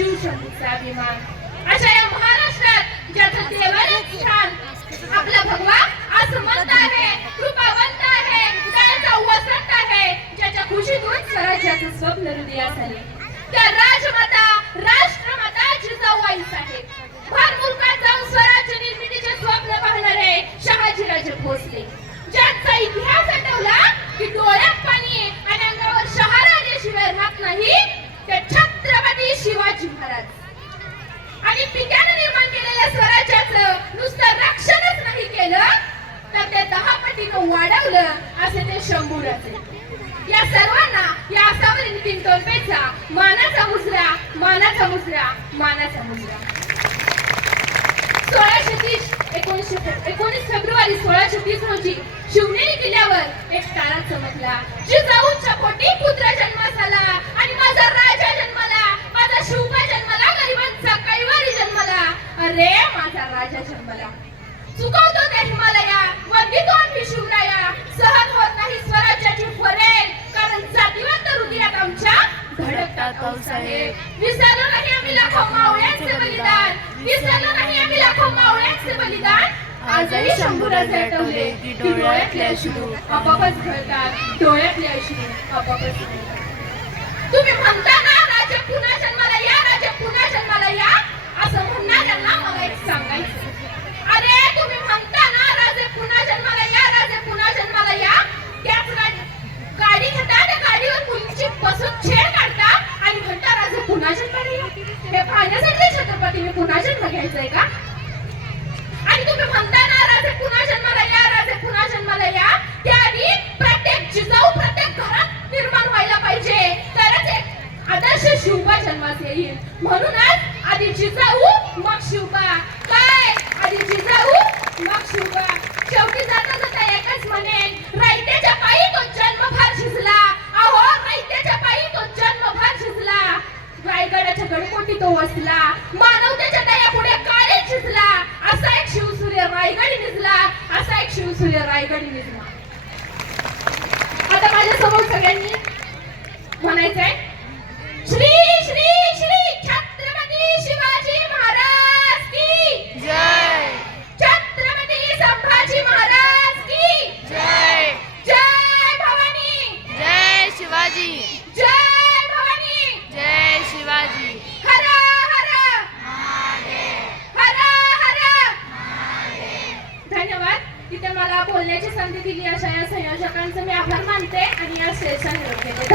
शिवशंभूचा अभिमान। अशा या महाराष्ट्रात ज्याचं देवालयच छान आपला भगवा असं म्हणत आहे, कृपावंत आहे, दयाचा वसंत आहे, ज्याच्या खुशीतून स्वराज्याचं स्वप्न हृदयास आले त्या राजमाता राष्ट्रमाता जिजाऊबाई साहेब। भार मुलकात जाऊन स्वराज्य निर्मितीचे स्वप्न पाहणारे शहाजीराजे भोसले, ज्यांचा इतिहास आठवला की डोळ्यात पाणी आणि अंगावर शहारा आल्याशिवाय राहत नाही ते छत्रपती शिवाजी महाराज। आणि पित्याने निर्माण केलेल्या स्वराज्याचं नुसतं रक्षणच नाही केलं तर ते 10 पटीनं वाढवलं असे ते शंभूराजे। या सर्वांना या आसावरी नितीन टोलपेचा मानाचा मुजरा, मानाचा मुजरा, मानाचा मुजरा। 19 फेब्रुवारी 1630 रोजी शिवनेरी किल्ल्यावर एक तारा चमकला। जिजाऊच्या पोटी पुत्र जन्मास आला आणि माझा राजा जन्माला, माझा शिवबा जन्माला, गरिबांचा कैवारी जन्माला, अरे माझा राजा जन्माला। चुकवतो त्या हिमालया, वंदितो आम्ही शिवराया, सहन होत नाही स्वराज्याची फरेल, कारण जातीवंत हृदयात आमच्या धडकतात पावसाळे। विसरलो नाही आम्ही लाखो मावळ्यांचे बलिदान, विसरलो नाही आम्ही लाखो मावळ्यांचे बलिदान। आजही शंभूराजे आठवले की डोळ्यातले अश्रू आपोआपच गळतात, डोळ्यातले अश्रू आपोआपच गळतात। तुम्ही म्हणता ना राजे पुन्हा जन्माला या, राजे पुन्हा जन्माला या, असं म्हणणाऱ्यांना मला एक सांगायचं, अरे तुम्ही म्हणता ना राजे पुन्हा जन्माला या, राजे पुन्हा जन्माला या, त्याच गाडी घेता त्या गाडीवर मुलीची बसून छेड काढता आणि म्हणता राजे पुन्हा जन्माला या। हे पाहण्यासाठी छत्रपतीने पुन्हा जन्म घ्यायचंय का? आणि तुम्ही म्हणता ना राजे पुन्हा जन्माला या, राजे पुन्हा जन्माला या, त्याआधी प्रत्येक जिजाऊ प्रत्येक घरात निर्माण व्हायला पाहिजे, तरच एक आदर्श शिवबा जन्मास येईल। म्हणूनच आधी जिजाऊ मग शिवबा, काय आधी जिजाऊ मग शिवबा। शेवटी जाता जाता एकच म्हणेन, रायत्याच्या पायी तो जन्मभर झिजला, अहो रायत्याच्या पायी तो जन्मभर झिजला, रायगडाच्या गडकोटी तो वसला, मानवतेच्या दयापुढे काळीच झिजला, असा एक शिवसूर्य रायगडी निजला, असा एक शिवसूर्य रायगडी निजला। आता माझ्या समोर सगळ्यांनी म्हणायचंय, श्री श्री श्री छत्रपती शिवाजी महाराज की जय, छत्रपती संभाजी महाराज की जय, जय भवानी, जय शिवाजी, जय भवानी, जय शिवाजी, हर हर महादेव, हर हर महादेव। धन्यवाद। इथे मला बोलण्याची संधी दिली अशा या संयोजकांचे मी आभार मानते आणि या स्टेजचा निरोप घेते।